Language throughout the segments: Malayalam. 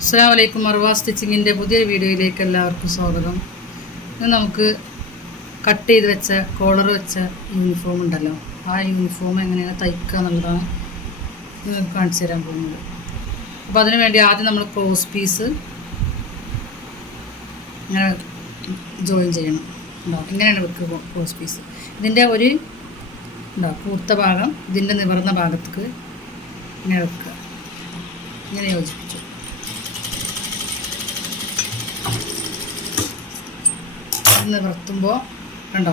അസ്സലാമു അലൈക്കും. മർവാ സ്റ്റിച്ചിങ്ങിൻ്റെ പുതിയൊരു വീഡിയോയിലേക്ക് എല്ലാവർക്കും സ്വാഗതം. ഇന്ന് നമുക്ക് കട്ട് ചെയ്ത് വെച്ച കോളർ വെച്ച യൂണിഫോം ഉണ്ടല്ലോ, ആ യൂണിഫോം എങ്ങനെയാണ് തയ്ക്കുക എന്നുള്ളതാണ് നിങ്ങൾക്ക് കാണിച്ചു തരാൻ പോകുന്നത്. അപ്പോൾ അതിനു വേണ്ടി ആദ്യം നമ്മൾ ക്രോസ് പീസ് ഇങ്ങനെ ജോയിൻ ചെയ്യണം. ഉണ്ടാവും ഇങ്ങനെയാണ് വെക്കുക ക്രോസ് പീസ്. ഇതിൻ്റെ ഒരു കൂർത്ത ഭാഗം ഇതിൻ്റെ നിവർന്ന ഭാഗത്തേക്ക് ഇങ്ങനെ വെക്കുക. ഇങ്ങനെ യോജിപ്പിച്ചു. നിവർത്തുമ്പോൾ കണ്ടോ,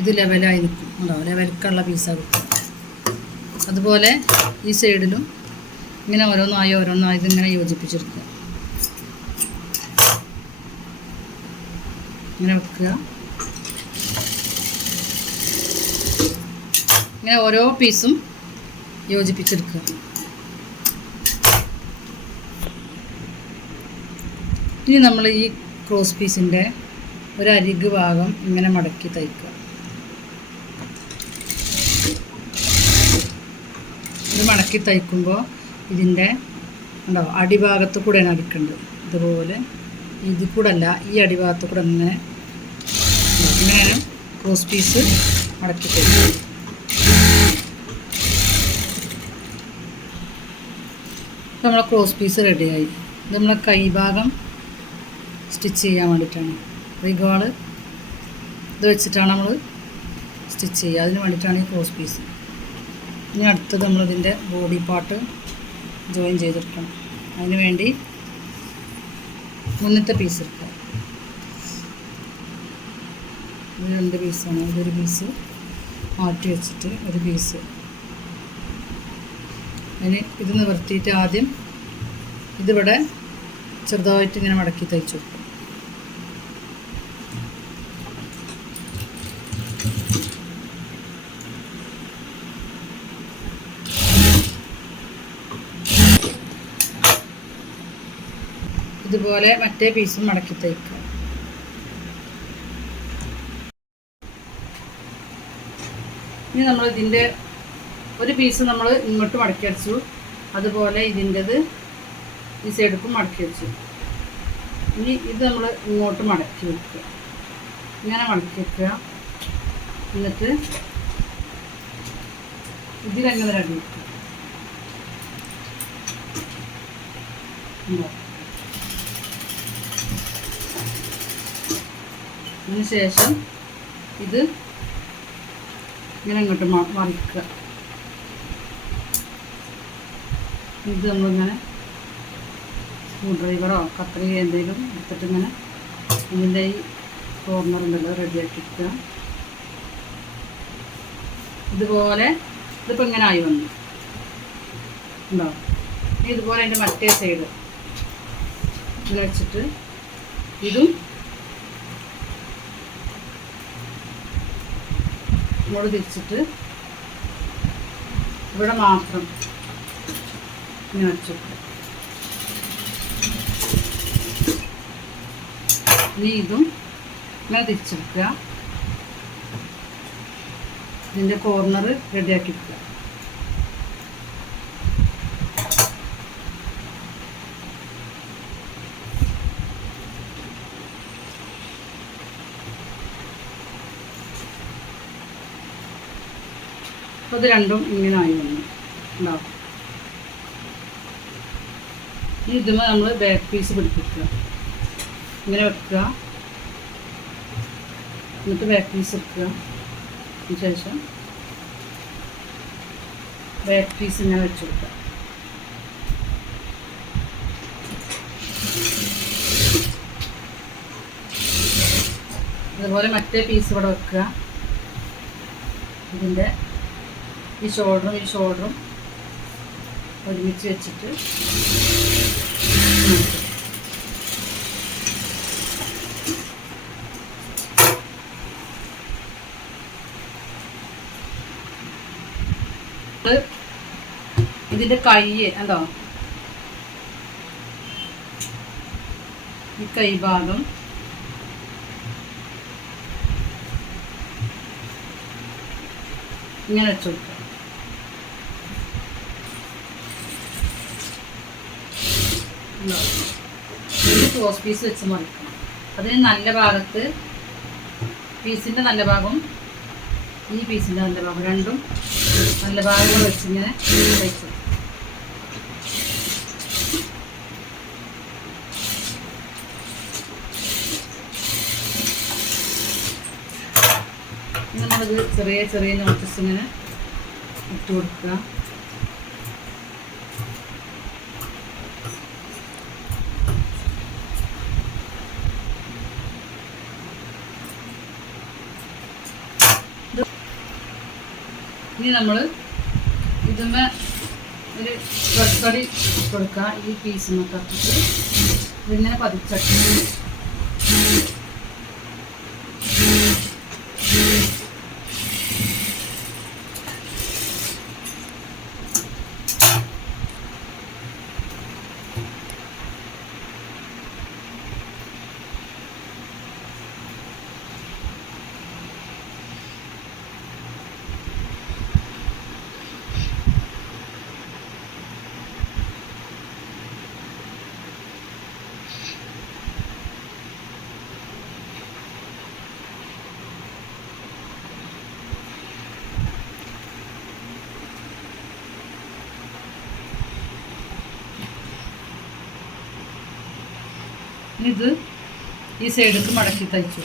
ഇത് ലെവലായി നിൽക്കും. കണ്ടോ, ലെവൽക്കുള്ള പീസാണ് കിട്ടും. അതുപോലെ ഈ സൈഡിലും ഇങ്ങനെ ഓരോന്നായി ഇതിങ്ങനെ യോജിപ്പിച്ചെടുക്കുക. ഇങ്ങനെ വെക്കുക. ഇങ്ങനെ ഓരോ പീസും യോജിപ്പിച്ചെടുക്കുക. ഇനി നമ്മൾ ഈ ക്രോസ് പീസിൻ്റെ ഒരരിക് ഭാഗം ഇങ്ങനെ മടക്കി തയ്ക്കുക. ഇത് മടക്കി തയ്ക്കുമ്പോൾ ഇതിൻ്റെ ഉണ്ടോ അടിഭാഗത്ത് കൂടെയാണ് അടിക്കേണ്ടത്. ഇതുപോലെ ഇതിൽ കൂടെ അല്ല, ഈ അടിഭാഗത്ത് കൂടെ ഇങ്ങനെയാണ് ക്രോസ് പീസ് മടക്കി തയ്ക്കുക. നമ്മളെ ക്രോസ് പീസ് റെഡിയായി. ഇത് നമ്മളെ കൈഭാഗം സ്റ്റിച്ച് ചെയ്യാൻ വേണ്ടിയിട്ടാണ്. റിഗോള് ഇത് വെച്ചിട്ടാണ് നമ്മൾ സ്റ്റിച്ച് ചെയ്യുക. അതിന് വേണ്ടിയിട്ടാണ് ഈ ക്രോസ് പീസ്. ഇനി അടുത്തത് നമ്മളിതിൻ്റെ ബോഡി പാർട്ട് ജോയിൻ ചെയ്തെടുക്കണം. അതിന് വേണ്ടി മുന്നത്തെ പീസ് എടുക്കുക. ഇത് 2 പീസാണ്. ഇതൊരു പീസ് മാറ്റി വെച്ചിട്ട് ഒരു പീസ് അതിന് ഇത് നിവർത്തിയിട്ട് ആദ്യം ഇതിവിടെ ചെറുതായിട്ട് ഇങ്ങനെ മടക്കി തയ്ച്ചു കൊടുക്കും. ഇതുപോലെ മറ്റേ പീസും മടക്കി തയ്ക്കുക. ഇനി നമ്മൾ ഇതിൻ്റെ ഒരു പീസ് നമ്മൾ ഇങ്ങോട്ട് മടക്കി അടിച്ചു. അതുപോലെ ഇതിൻ്റെത് ഈ സൈഡിക്കും മടക്കി വെച്ചു. ഇനി ഇത് നമ്മൾ ഇങ്ങോട്ട് മടക്കി വെക്കുക. ഇങ്ങനെ മടക്കി വെക്കുക. എന്നിട്ട് ഇതിലെങ്ങനെ അടി വെക്കുക. അതിന് ശേഷം ഇത് ഇങ്ങനെ ഇങ്ങോട്ട് മറിക്കുക. ഇത് നമ്മളിങ്ങനെ സ്ക്രൂ ഡ്രൈവറോ കത്രിക എന്തെങ്കിലും എടുത്തിട്ട് ഇങ്ങനെ ഇതിൻ്റെ ഈ കോർണറുണ്ടല്ലോ റെഡിയാക്കി വെക്കുക. ഇതുപോലെ ഇതിപ്പോൾ ഇങ്ങനെ ആയി വന്നു ഉണ്ടോ. ഇതുപോലെ അതിൻ്റെ മറ്റേ സൈഡ് ഇങ്ങനെ വെച്ചിട്ട് ഇതും ഇങ്ങോട്ട് തിരിച്ചിട്ട് ഇവിടെ മാത്രം ഇങ്ങനെ വെച്ചിട്ട് ഇനി ഇതും ഇങ്ങനെ തിരിച്ചെടുക്കുക. ഇതിൻ്റെ കോർണർ റെഡിയാക്കി വെക്കുക. അപ്പോൾ ഇത് രണ്ടും ഇങ്ങനെ ആയി വന്നു ഉണ്ടാവും. ഈ ഇതുമ്പോൾ നമ്മൾ ബാക്ക് പീസ് പിടിപ്പിക്കുക. ഇങ്ങനെ വെക്കുക. എന്നിട്ട് ബാക്ക് പീസ് വെക്കുക. അതിന് ശേഷം ബാക്ക് പീസ് ഇങ്ങനെ വെച്ച് കൊടുക്കുക. അതുപോലെ മറ്റേ പീസ് ഇവിടെ വെക്കുക. ഇതിൻ്റെ ഈ ഷോൾഡറും ഒരുമിച്ച് വെച്ചിട്ട് ഇതിൻ്റെ കൈ എന്തോ ഈ കൈഭാഗം ഇങ്ങനെ വെച്ച് കൊടുക്കുക. ക്രോസ് പീസ് വെച്ച് മറിക്കണം. അതിന് നല്ല ഭാഗത്ത് പീസിൻ്റെ നല്ല ഭാഗം ഈ പീസിൻ്റെ നല്ല ഭാഗം രണ്ടും നല്ല ഭാഗങ്ങൾ വെച്ചിങ്ങനെ കഴിച്ചു. നമ്മളത് ചെറിയ ചെറിയ നോട്ടസ് ഇങ്ങനെ ഇട്ട് കൊടുക്കുക. ഇനി നമ്മൾ ഇതുമ്മേ ഒരു കടി കൊടുക്കുക. ഈ പീസിനൊക്കെ ഇട്ടിട്ട് ഇതിങ്ങനെ പതിച്ചട്ടി ഇത് ഈ സൈഡിലേക്ക് മടക്കി തയ്ച്ചു.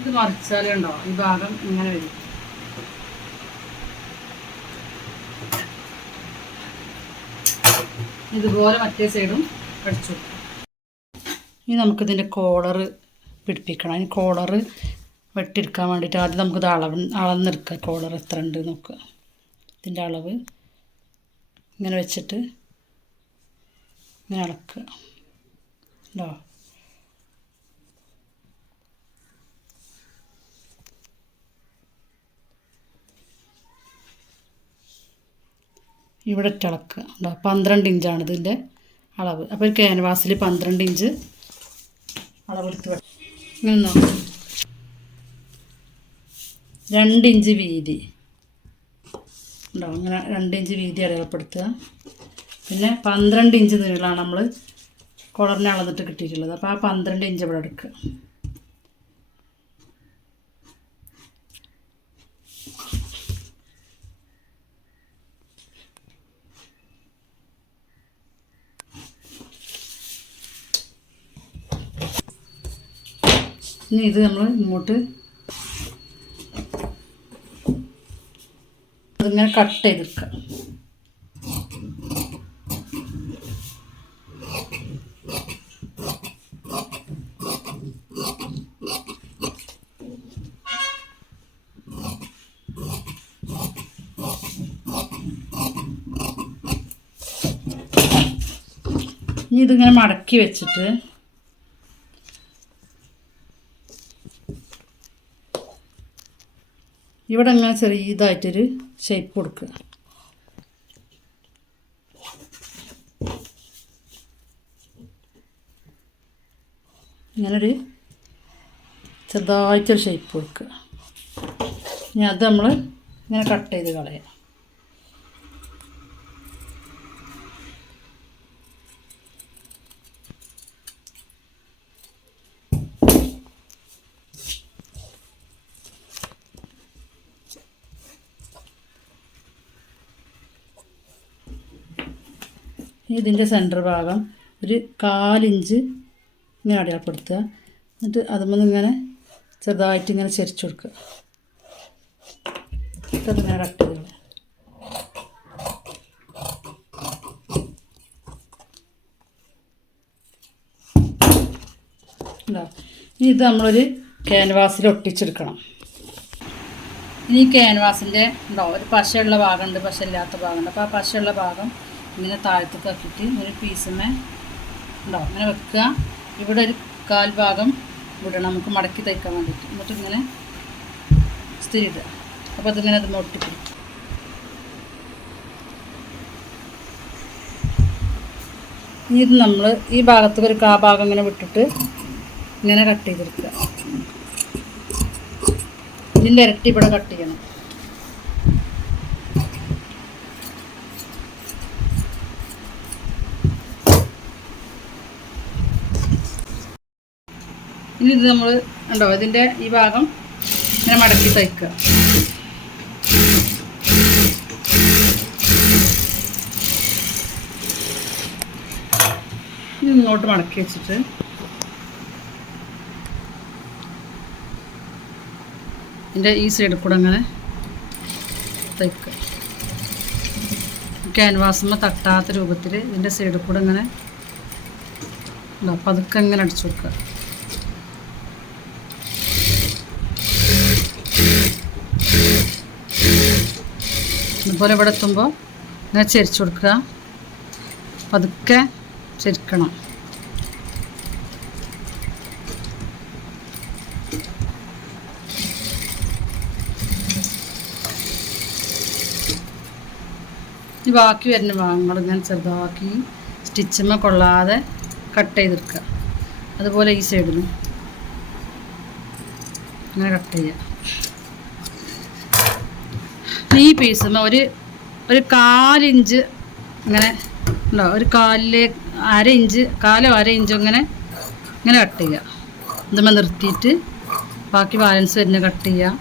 ഇത് മറിച്ചാലുണ്ടോ ഈ ഭാഗം ഇങ്ങനെ വരും. ഇതുപോലെ മറ്റേ സൈഡും അടിച്ചു. ഇനി നമുക്കിതിൻ്റെ കോളർ പിടിപ്പിക്കണം. അതിന് കോളർ വെട്ടിയെടുക്കാൻ വേണ്ടിയിട്ട് ആദ്യം നമുക്കിത് അളന്നെടുക്കുക. കോളർ എത്ര ഉണ്ട് നോക്കുക. ഇതിൻ്റെ അളവ് ഇങ്ങനെ വെച്ചിട്ട് ഇങ്ങനെ അളക്കുക. ഉണ്ടോ? ഇവിടെ ഇട്ടളക്കുക. ഉണ്ടോ? 12 ഇഞ്ചാണ് ഇതിൻ്റെ അളവ്. അപ്പോൾ ഒരു ക്യാൻവാസിൽ 12 ഇഞ്ച് അളവെടുത്ത് ഇങ്ങനെ നോക്കാം. 2 ഇഞ്ച് വീതി ഉണ്ടാവും. ഇങ്ങനെ 2 ഇഞ്ച് വീതി അടയാളപ്പെടുത്തുക. പിന്നെ 12 ഇഞ്ച് നീളമാണ് നമ്മൾ കോളറിനെ അളന്നിട്ട് കിട്ടിയിട്ടുള്ളത്. അപ്പോൾ ആ 12 ഇഞ്ച് ഇവിടെ എടുക്കുക. ഇനി ഇത് നമ്മൾ ഇങ്ങോട്ട് അതിങ്ങനെ കട്ട് ചെയ്തെടുക്കുക. ഇനി ഇതിങ്ങനെ മടക്കി വെച്ചിട്ട് ഇവിടെ ഇങ്ങനെ ചെറിയതായിട്ടൊരു ഷേപ്പ് കൊടുക്കുക. ഇങ്ങനൊരു ചെറുതായിട്ടൊരു ഷേപ്പ് കൊടുക്കുക. ഇനി അത് നമ്മൾ ഇങ്ങനെ കട്ട് ചെയ്ത് കളയാം. ഇതിൻ്റെ സെൻറ്റർ ഭാഗം ഒരു 1/4 ഇഞ്ച് ഇങ്ങനെ അടയാളപ്പെടുത്തുക. എന്നിട്ട് അതുമ്പോൾ ഇങ്ങനെ ചെറുതായിട്ട് ഇങ്ങനെ ചെരിച്ചു കൊടുക്കുക. അതിങ്ങനെ കട്ട് ചെയ്ത് ഇനി ഇത് നമ്മളൊരു ക്യാൻവാസിൽ ഒട്ടിച്ചെടുക്കണം. ഇനി ഈ ക്യാൻവാസിൻ്റെ ഉണ്ടോ ഒരു പശയുള്ള ഭാഗമുണ്ട്, പശ ഇല്ലാത്ത ഭാഗമുണ്ട്. അപ്പോൾ ആ പശയുള്ള ഭാഗം ഇങ്ങനെ താഴത്തേക്ക് ആക്കിയിട്ട് ഒരു പീസുമേ ഉണ്ടോ ഇങ്ങനെ വെക്കുക. ഇവിടെ ഒരു 1/4 ഭാഗം വിടണം നമുക്ക് മടക്കി തയ്ക്കാൻ വേണ്ടിയിട്ട്. എന്നിട്ട് ഇങ്ങനെ സ്ഥിരിടുക. അപ്പോൾ അതിങ്ങനെ അത് ഒട്ടിപ്പിടിക്കും. ഇത് നമ്മൾ ഈ ഭാഗത്ത് ഒരു ഭാഗം ഇങ്ങനെ വിട്ടിട്ട് ഇങ്ങനെ കട്ട് ചെയ്തെടുക്കുക. ഇതിൻ്റെ ഇരട്ടി ഇവിടെ കട്ട് ചെയ്യണം. ഇനി ഇത് നമ്മൾ ഉണ്ടോ ഇതിൻ്റെ ഈ ഭാഗം ഇങ്ങനെ മടക്കി തയ്ക്കുക. ഇനി ഇങ്ങോട്ട് മടക്കി വെച്ചിട്ട് ഇതിൻ്റെ ഈ സൈഡിൽ കൂടെ അങ്ങനെ തയ്ക്കുക. ക്യാൻവാസുമ്മ തട്ടാത്ത രൂപത്തിൽ ഇതിൻ്റെ സൈഡിൽ കൂടെ അങ്ങനെ പതുക്കെ അങ്ങനെ അടിച്ചു കൊടുക്കുക. ഇതുപോലെ ഇവിടെ എത്തുമ്പോൾ ഇങ്ങനെ ചെരിച്ചു കൊടുക്കുക. പതുക്കെ ചെരിക്കണം. ഈ ബാക്കി വരുന്ന ഭാഗങ്ങൾ ഇങ്ങനെ ചെറുതാക്കി സ്റ്റിച്ചുമ്മ കൊള്ളാതെ കട്ട് ചെയ്തെടുക്കുക. അതുപോലെ ഈ സൈഡിലും ഇങ്ങനെ കട്ട് ചെയ്യുക. ഈ പീസുമ്മ ഒരു 1/4 ഇഞ്ച് ഇങ്ങനെ ഉണ്ടോ, ഒരു അര ഇഞ്ച് ഇങ്ങനെ കട്ട് ചെയ്യുക. ഇതുമ്മ നിർത്തിയിട്ട് ബാക്കി ബാലൻസ് വരുന്ന കട്ട് ചെയ്യുക.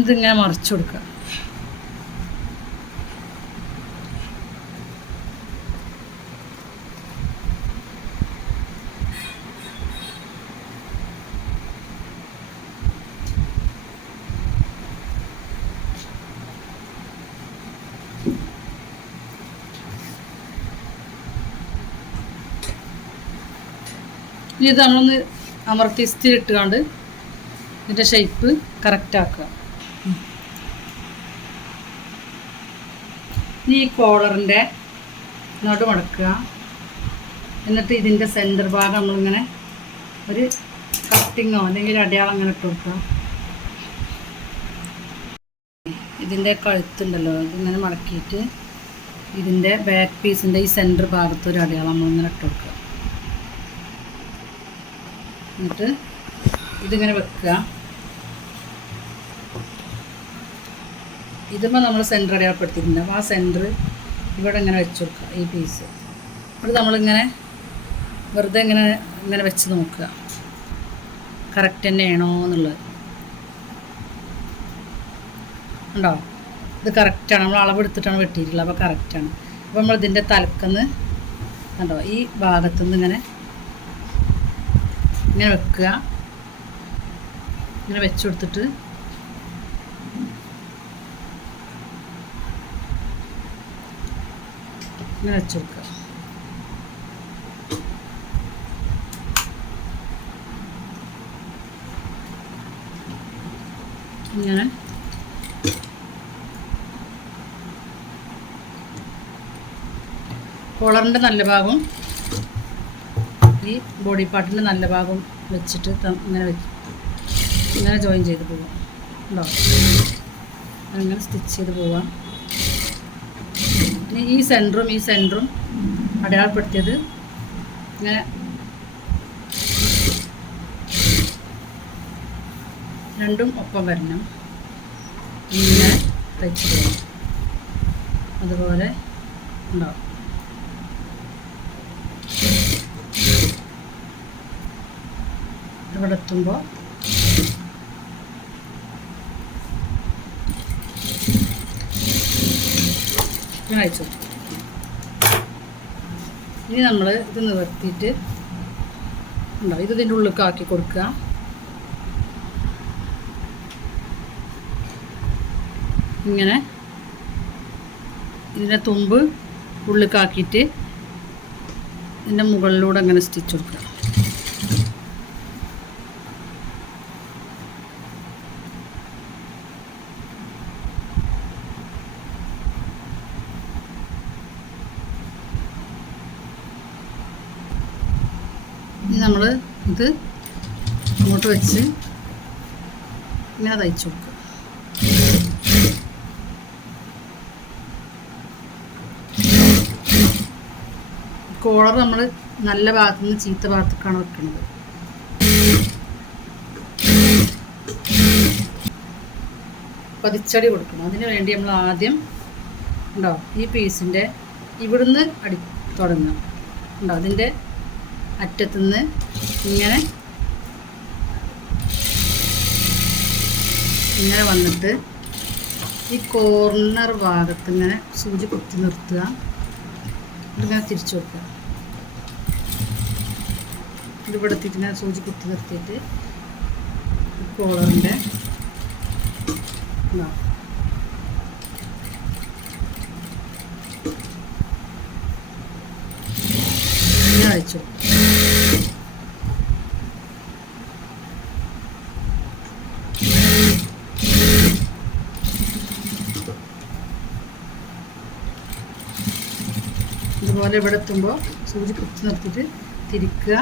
ഇതിങ്ങനെ മറിച്ച് കൊടുക്കുക. ഇനി ഇത് നമ്മളൊന്ന് അമർത്തി ഇസ്തിരിട്ടുകൊണ്ട് ഇതിൻ്റെ ഷേപ്പ് കറക്റ്റാക്കുക. ഇനി ഈ കോളറിൻ്റെ ഇങ്ങോട്ട് മടക്കുക. എന്നിട്ട് ഇതിൻ്റെ സെൻറ്റർ ഭാഗം നമ്മളിങ്ങനെ ഒരു കട്ടിങ്ങോ അല്ലെങ്കിൽ ഒരു അടയാളം അങ്ങനെ ഇട്ട് കൊടുക്കുക. ഇതിൻ്റെ കഴുത്തുണ്ടല്ലോ, ഇതിങ്ങനെ മടക്കിയിട്ട് ഇതിൻ്റെ ബാക്ക് പീസിൻ്റെ ഈ സെൻറ്റർ ഭാഗത്ത് ഒരു അടയാളം നമ്മളിങ്ങനെ ഇട്ട് കൊടുക്കുക. എന്നിട്ട് ഇതിങ്ങനെ വെക്കുക. ഇതിപ്പോൾ നമ്മൾ സെൻറ്റർ അടയാളപ്പെടുത്തിയിട്ടുണ്ടാവും. ആ സെൻറ്റർ ഇവിടെ ഇങ്ങനെ വെച്ച് കൊടുക്കുക. ഈ പീസ് അത് നമ്മളിങ്ങനെ വെറുതെ ഇങ്ങനെ വെച്ച് നോക്കുക കറക്റ്റ് തന്നെയാണോ എന്നുള്ളത്. ഉണ്ടോ, ഇത് കറക്റ്റാണ്. നമ്മൾ അളവെടുത്തിട്ടാണ് വെട്ടിയിട്ടുള്ളത്. അപ്പോൾ കറക്റ്റാണ്. അപ്പോൾ നമ്മൾ ഇതിൻ്റെ തലക്കുന്ന് കണ്ടോ ഈ ഭാഗത്തുനിന്ന് ഇങ്ങനെ വെക്കുക. ഇങ്ങനെ വെച്ച് കൊടുത്തിട്ട് ഇങ്ങനെ വെച്ച് കൊടുക്കുക. ഇങ്ങനെ കോളറിൻ്റെ നല്ല ഭാഗം ഈ ബോഡി പാർട്ടിൻ്റെ നല്ല ഭാഗം വെച്ചിട്ട് ഇങ്ങനെ ജോയിൻ ചെയ്ത് പോവാം. ഉണ്ടോ, അങ്ങനെ സ്റ്റിച്ച് ചെയ്ത് പോവാം. ഇനി ഈ സെൻറ്ററും അടയാളപ്പെടുത്തിയത് ഇങ്ങനെ രണ്ടും ഒപ്പം വരണം. ഇങ്ങനെ തയ്ച്ച് പോവാം. അതുപോലെ ഉണ്ടാവും. ഇവിടെ എത്തുമ്പോൾ ഞാൻ അയച്ചു. ഇനി നമ്മൾ ഇത് നിവർത്തിയിട്ട് ഉണ്ടാവും. ഇത് ഇതിൻ്റെ ഉള്ളിലേക്ക് ആക്കി കൊടുക്കുക. ഇങ്ങനെ ഇതിൻ്റെ തുമ്പ് ഉള്ളിലേക്കാക്കിയിട്ട് ഇതിൻ്റെ മുകളിലൂടെ അങ്ങനെ സ്റ്റിച്ച് കൊടുക്കുക. ഇനി നമ്മൾ ഇത് അങ്ങോട്ട് വെച്ച് ഇങ്ങനെ തയ്ച്ചു കൊടുക്കുക. കോളർ നമ്മൾ നല്ല ഭാഗത്തു നിന്ന് ചീത്ത ഭാഗത്തേക്കാണ് വെക്കുന്നത്. പതിച്ചടി കൊടുക്കണം. അതിന് വേണ്ടി നമ്മൾ ആദ്യം ഉണ്ടോ ഈ പീസിൻ്റെ ഇവിടുന്ന് തുടങ്ങുക. ഉണ്ടോ അതിൻ്റെ അറ്റത്തുനിന്ന് ഇങ്ങനെ വന്നിട്ട് ഈ കോർണർ ഭാഗത്ത് ഇങ്ങനെ സൂചി കുത്തി നിർത്തുക. ഇതിങ്ങനെ തിരിച്ചു വെക്കുക. ഇതിവിടെ എത്തിയിട്ട് ഇങ്ങനെ സൂചി കുത്തി നിർത്തിയിട്ട് കോളറിൻ്റെ ഇങ്ങനെ അയച്ചു. ഇതുപോലെ ഇവിടെ എത്തുമ്പോൾ സൂചി കുത്തി നിർത്തിയിട്ട് തിരിക്കുക.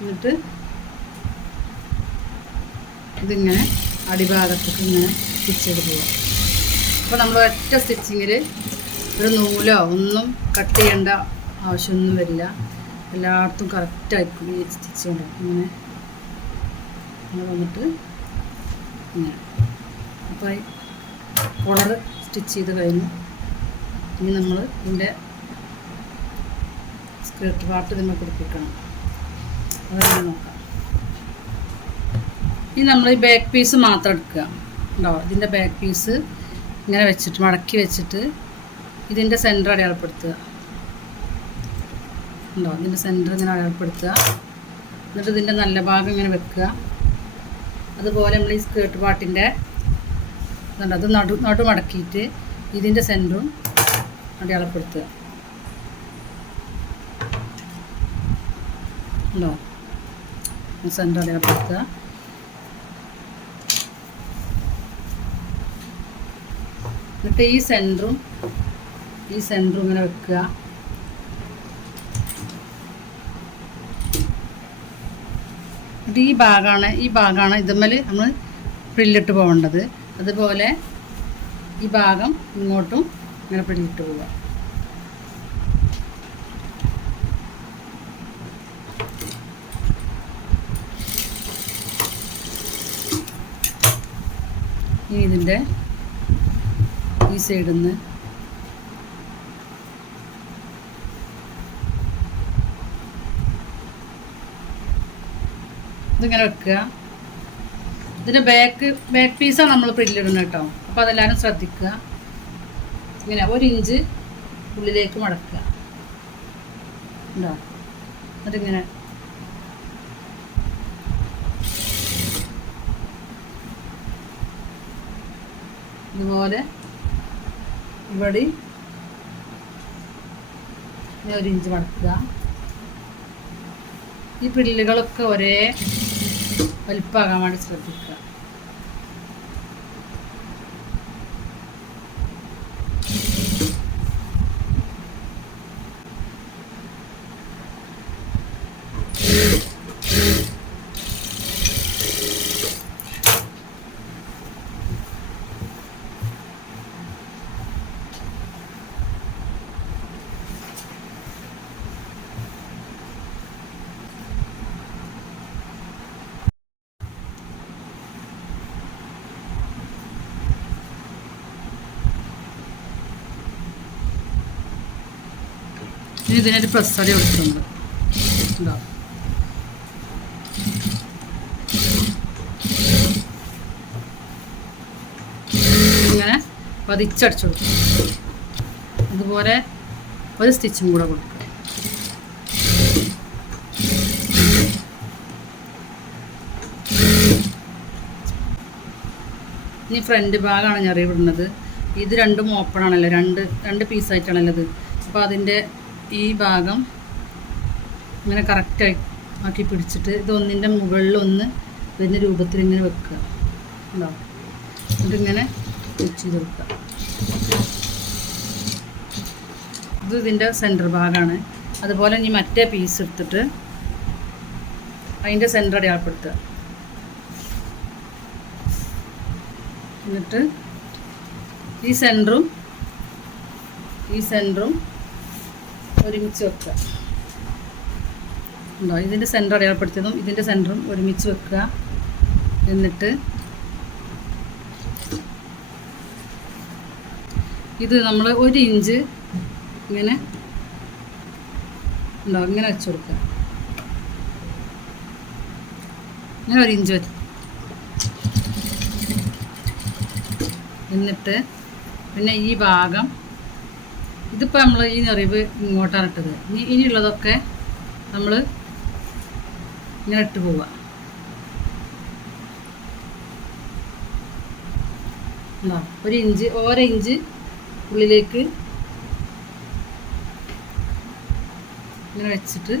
എന്നിട്ട് ഇതിങ്ങനെ അടിഭാഗത്തേക്ക് ഇങ്ങനെ സ്റ്റിച്ച് ചെയ്ത് പോവാം. അപ്പോൾ നമ്മൾ ഒറ്റ സ്റ്റിച്ചിങ്ങിൽ ഒരു നൂലോ ഒന്നും കട്ട് ചെയ്യേണ്ട ആവശ്യമൊന്നും വരില്ല. എല്ലായിടത്തും കറക്റ്റായിരിക്കും ഈ സ്റ്റിച്ച് കൊണ്ട്. ഇങ്ങനെ വന്നിട്ട് ഇങ്ങനെ. അപ്പോൾ കോളർ സ്റ്റിച്ച് ചെയ്ത് കഴിഞ്ഞു. ഇനി നമ്മൾ ഇതിൻ്റെ സ്കേർട്ട് പാർട്ട് നമ്മൾ പിടിപ്പിക്കണം. അതാണ് നോക്കാം. ഇനി നമ്മൾ ഈ ബാക്ക് പീസ് മാത്രം എടുക്കുക. ഉണ്ടാവും ഇതിൻ്റെ ബാക്ക് പീസ് ഇങ്ങനെ വെച്ചിട്ട് മടക്കി വെച്ചിട്ട് ഇതിൻ്റെ സെൻറ്റർ അടയാളപ്പെടുത്തുക. ഉണ്ടോ ഇതിൻ്റെ സെൻറ്റർ ഇങ്ങനെ അടയാളപ്പെടുത്തുക. എന്നിട്ട് ഇതിൻ്റെ നല്ല ഭാഗം ഇങ്ങനെ വെക്കുക. അതുപോലെ നമ്മൾ ഈ സ്കേർട്ട് പാർട്ടിൻ്റെ അത് നടു മടക്കിയിട്ട് ഇതിൻ്റെ സെൻറ്ററും അടയാളപ്പെടുത്തുക. ഉണ്ടോ സെൻറ്റർ അടയാളപ്പെടുത്തുക. എന്നിട്ട് ഈ സെൻറ്ററും ഇങ്ങനെ വെക്കുക. എന്നിട്ട് ഈ ഭാഗമാണ് ഇതുമ്മൽ നമ്മൾ പ്രില്ലിട്ട് പോകേണ്ടത്. അതുപോലെ ഈ ഭാഗം ഇങ്ങോട്ടും ഇങ്ങനെ പ്രില്ലിട്ട് പോവുക. ഇനി ഇതിൻ്റെ ഈ സൈഡിൽ നിന്ന് ഇതിങ്ങനെ വെക്കുക. ഇതിൻ്റെ ബാക്ക് പീസാണ് നമ്മൾ പ്രില്ലിടുന്നത് കേട്ടോ. അപ്പോൾ അതെല്ലാവരും ശ്രദ്ധിക്കുക. ഇങ്ങനെ 1 ഇഞ്ച് ഉള്ളിലേക്ക് മടക്കുക. ഉണ്ടോ എന്നിട്ടിങ്ങനെ ഇതുപോലെ ഇവിടെ 1 ഇഞ്ച് മടക്കുക. ഈ പ്രില്ലുകളൊക്കെ ഒരേ വലിപ്പമാകാൻ വേണ്ടി ശ്രദ്ധിക്കുക. ഇനി ഇതിനൊരു പ്രസ്സടി കൊടുക്കുന്നുണ്ട്. ഉണ്ടാവും ഇങ്ങനെ പതിച്ചടിച്ചു കൊടുക്കും. അതുപോലെ ഒരു സ്റ്റിച്ചും കൂടെ കൊടുക്കും. ഇനി ഫ്രണ്ട് ഭാഗമാണ് ഞെറി വിടുന്നത്. ഇത് രണ്ടും ഓപ്പൺ ആണല്ലോ, രണ്ട് പീസായിട്ടാണല്ലോ ഇത്. അപ്പോൾ അതിൻ്റെ ഈ ഭാഗം ഇങ്ങനെ കറക്റ്റായി ആക്കി പിടിച്ചിട്ട് ഇത് ഒന്നിൻ്റെ മുകളിലൊന്ന് വരുന്ന രൂപത്തിൽ ഇങ്ങനെ വെക്കുക. ഉണ്ടാവും എന്നിട്ടിങ്ങനെ സ്റ്റിച്ച് ചെയ്ത് വെക്കുക. ഇത് ഇതിൻ്റെ സെൻറ്റർ ഭാഗമാണ്. അതുപോലെ ഇനി മറ്റേ പീസ് എടുത്തിട്ട് അതിൻ്റെ സെൻറ്റർ അടയാളപ്പെടുത്തുക. എന്നിട്ട് ഈ സെൻറ്ററും ഒരുമിച്ച് വെക്കുക. ഉണ്ടോ? ഇതിൻ്റെ സെൻറ്റർ അടയാളപ്പെടുത്തിയതും ഇതിൻ്റെ സെൻറ്ററും ഒരുമിച്ച് വെക്കുക. എന്നിട്ട് ഇത് നമ്മൾ 1 ഇഞ്ച് ഇങ്ങനെ ഉണ്ടോ ഇങ്ങനെ വെച്ച് കൊടുക്കുക. ഇങ്ങനെ 1 ഇഞ്ച് വെച്ച് എന്നിട്ട് പിന്നെ ഈ ഭാഗം ഇതിപ്പോൾ നമ്മൾ ഈ നെറിവ് ഇങ്ങോട്ടാണ് ഇട്ടത്. ഇനിയുള്ളതൊക്കെ നമ്മൾ ഇങ്ങനെ ഇട്ട് പോവുക. ഉണ്ടോ? 1 ഇഞ്ച് ഓരോ ഇഞ്ച് ഉള്ളിലേക്ക് ഇങ്ങനെ വെച്ചിട്ട്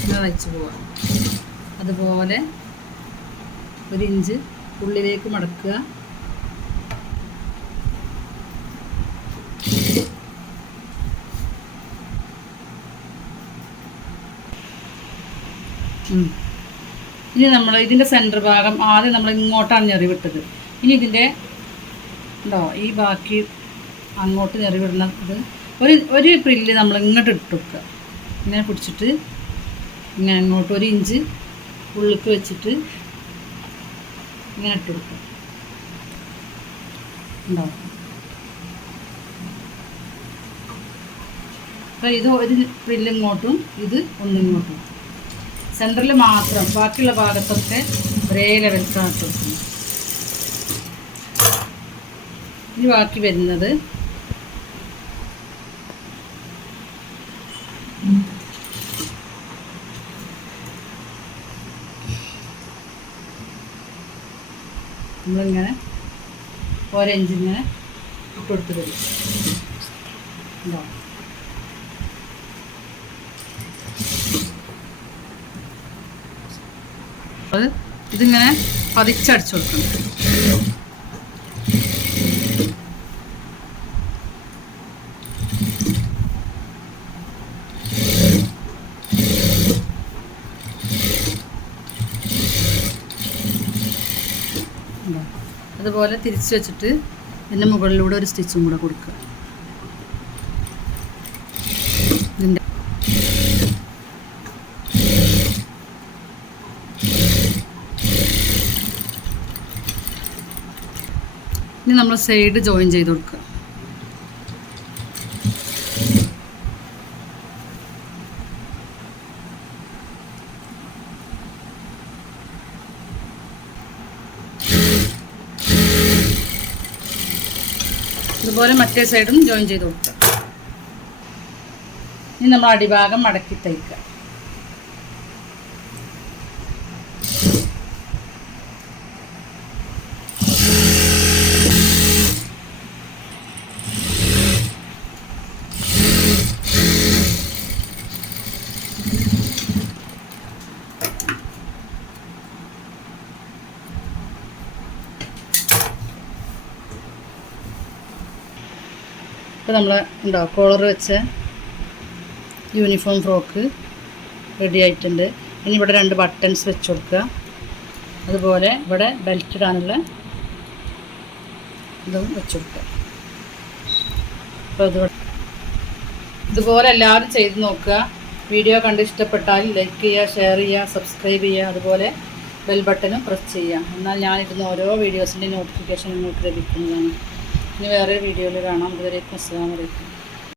ഇങ്ങനെ വെച്ച് പോവാം. അതുപോലെ 1 ഇഞ്ച് ഉള്ളിലേക്ക് മടക്കുക. ഇനി നമ്മൾ ഇതിൻ്റെ സെൻറ്റർ ഭാഗം ആദ്യം നമ്മൾ ഇങ്ങോട്ടാണ് ഞെറിവിട്ടത്. ഇനി ഇതിൻ്റെ ഉണ്ടോ ഈ ബാക്കി അങ്ങോട്ട് ഞെറിവിടുന്ന ഇത് ഒരു പ്രില്ല് നമ്മൾ ഇങ്ങോട്ട് ഇട്ട് കൊടുക്കുക. ഇങ്ങനെ പിടിച്ചിട്ട് ഇങ്ങനെ ഇങ്ങോട്ട് 1 ഇഞ്ച് ഉള്ളിലേക്ക് വെച്ചിട്ട് ഇങ്ങനെ ഇട്ട് കൊടുക്കുക. ഉണ്ടോ? അപ്പോൾ ഇത് ഒരു പ്രില്ല് ഇങ്ങോട്ടും ഇത് ഒന്നിങ്ങോട്ടും. സെൻറ്ററിൽ മാത്രം, ബാക്കിയുള്ള ഭാഗത്തൊക്കെ ഒരേ ലെവൽക്കാണ് ഇട്ട് കൊടുക്കുന്നത്. ഇനി ബാക്കി വരുന്നത് നമ്മളിങ്ങനെ ഓരോ ഇഞ്ചിങ്ങനെ ഇട്ട് കൊടുത്ത് വരും. ഉണ്ടോ? അത് ഇതിങ്ങനെ പതിച്ചടിച്ചു കൊടുക്കണം. അതുപോലെ തിരിച്ച് വെച്ചിട്ട് ഇതിൻ്റെ മുകളിലൂടെ ഒരു സ്റ്റിച്ചും കൂടെ കൊടുക്കുക. ഇതിൻ്റെ ഇനി നമ്മൾ സൈഡ് ജോയിൻ ചെയ്ത് കൊടുക്കുക. ഇതുപോലെ മറ്റേ സൈഡും ജോയിൻ ചെയ്ത് കൊടുക്കുക. ഇനി നമ്മൾ അടിഭാഗം മടക്കി തയ്ക്കുക. ഇപ്പോൾ നമ്മൾ ഉണ്ടോ കോളർ വെച്ച യൂണിഫോം ഫ്രോക്ക് റെഡി ആയിട്ടുണ്ട്. ഇനി ഇവിടെ 2 ബട്ടൺസ് വെച്ച് കൊടുക്കുക. അതുപോലെ ഇവിടെ ബെൽറ്റ് ഇടാനുള്ള ഇതും വെച്ച് കൊടുക്കുക. അപ്പോൾ ഇതുപോലെ എല്ലാവരും ചെയ്ത് നോക്കുക. വീഡിയോ കണ്ട് ഇഷ്ടപ്പെട്ടാൽ ലൈക്ക് ചെയ്യുക, ഷെയർ ചെയ്യുക, സബ്സ്ക്രൈബ് ചെയ്യുക. അതുപോലെ ബെൽ ബട്ടനും പ്രസ് ചെയ്യുക. എന്നാൽ ഞാനിടുന്ന ഓരോ വീഡിയോസിൻ്റെ നോട്ടിഫിക്കേഷൻ നിങ്ങൾക്ക് ലഭിക്കുന്നതാണ്. ഇനി വേറെ വീഡിയോയിൽ കാണാം. അതുവരേക്കും അസ്സലാമു അലൈക്കും.